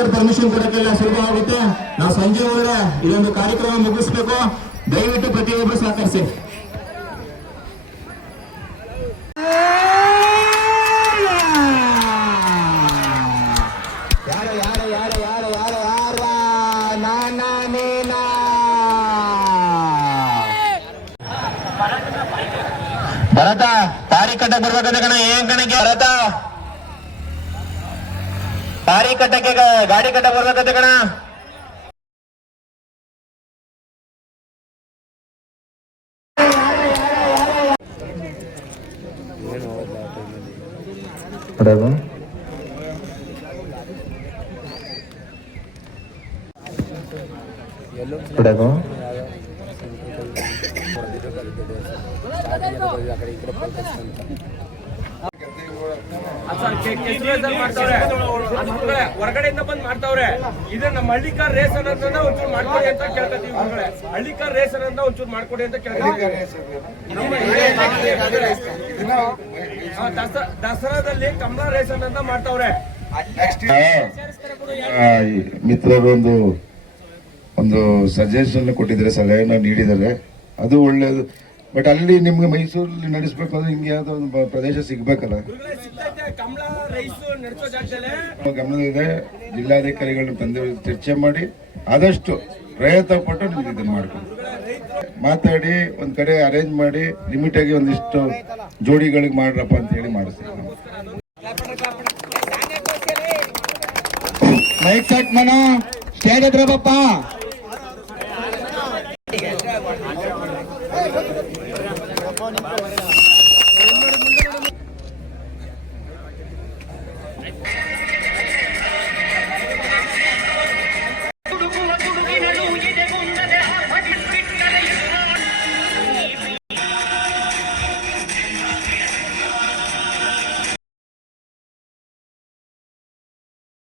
ಪೊಲೀಸರು ಪರ್ಮಿಷನ್ ಕೊಡಕ್ಕೆಲ್ಲ ಸುಲಭ ಆಗುತ್ತೆ. ನಾವು ಸಂಜೆ ಹೋದ್ರೆ ಇದೊಂದು ಕಾರ್ಯಕ್ರಮ ಮುಗಿಸ್ಬೇಕು. ದಯವಿಟ್ಟು ಪ್ರತಿಯೊಬ್ಬರು ಸಹಕರಿಸಿ. ಭರತ ತಾರಿ ಕಟ್ಟ ಬರ್ಬೇಕಂತ ಕಣ, ಏನ್ ಕಣಕ್ಕೆ ಭರತ. ತಾರಿ ಕಟ್ಟಕ್ಕೆ ಗಾಡಿ ಕಟ್ಟ ಬರ್ಬೇಕಂತ ಕಣ. ಕೊಡಗು ಕೊಡಗು ಸರ್, ಕೆ- ಕೆಸ್ರು ರೇಸಲ್ಲಿ ಮಾಡ್ತಾವ್ರೆ. ಹೊರಗಡೆಯಿಂದ ಬಂದ್ ಮಾಡ್ತಾವ್ರೆ. ಇದು ನಮ್ಮ ಹಳ್ಳಿಕಾರ್ ರೇಸ್ ಅನ್ನೋದನ್ನ ಒಂಚೂರು ಮಾಡ್ಕೊಡಿ ಅಂತ ಕೇಳ್ಕೊತೀವಿ ಹಳ್ಳಿಕಾರ್ ರೇಸ್ ಅನ್ನೋದನ್ನ ಒಂಚೂರು ಮಾಡ್ಕೊಡಿ ಅಂತ ಕೇಳ್ಕೊತೀವಿ ದಸರಾದಲ್ಲಿ ಕಮಲಾ ರೇಸ್ ಅನ್ನೋದನ್ನ ಮಾಡ್ತಾವ್ರೆ. ಆ, ಈ ಮಿತ್ರರು ಒಂದು ಒಂದು ಸಜೆಷನ್ ಕೊಟ್ಟಿದ್ದಾರೆ ಸಲಹೆನ ನೀಡಿದ್ದಾರೆ. ಅದು ಒಳ್ಳೇದು. ಬಟ್ ಅಲ್ಲಿ ನಿಮ್ಗೆ ಮೈಸೂರಲ್ಲಿ ನಡೆಸಬೇಕು ಅಂದ್ರೆ ಹಿಂಗೆ ಯಾವ್ದೋ ಒಂದು ಪ್ರದೇಶ ಸಿಗ್ಬೇಕಲ್ಲ. ಗಮನ ಇದೆ ಜಿಲ್ಲಾಧಿಕಾರಿಗಳನ್ನ ತಂದು ಚರ್ಚೆ ಮಾಡಿ ಆದಷ್ಟು ಪ್ರಯತ್ನ ಪಟ್ಟು ನಿಮ್ಗೆ ಇದನ್ನ ಮಾಡ್ಕೊಂಡು. ಮಾತಾಡಿ ಒಂದ್ ಕಡೆ ಅರೇಂಜ್ ಮಾಡಿ ಲಿಮಿಟ್ ಆಗಿ ಒಂದಿಷ್ಟು ಜೋಡಿಗಳಿಗೆ ಮಾಡ್ರಪ್ಪ ಅಂತ ಹೇಳಿ ಮಾಡಿಸ್ತೀನಿ. ಮೈಕ್ ಸೆಟ್ ಮನೋ. ಸ್ಟೇಜ್ ಹತ್ರ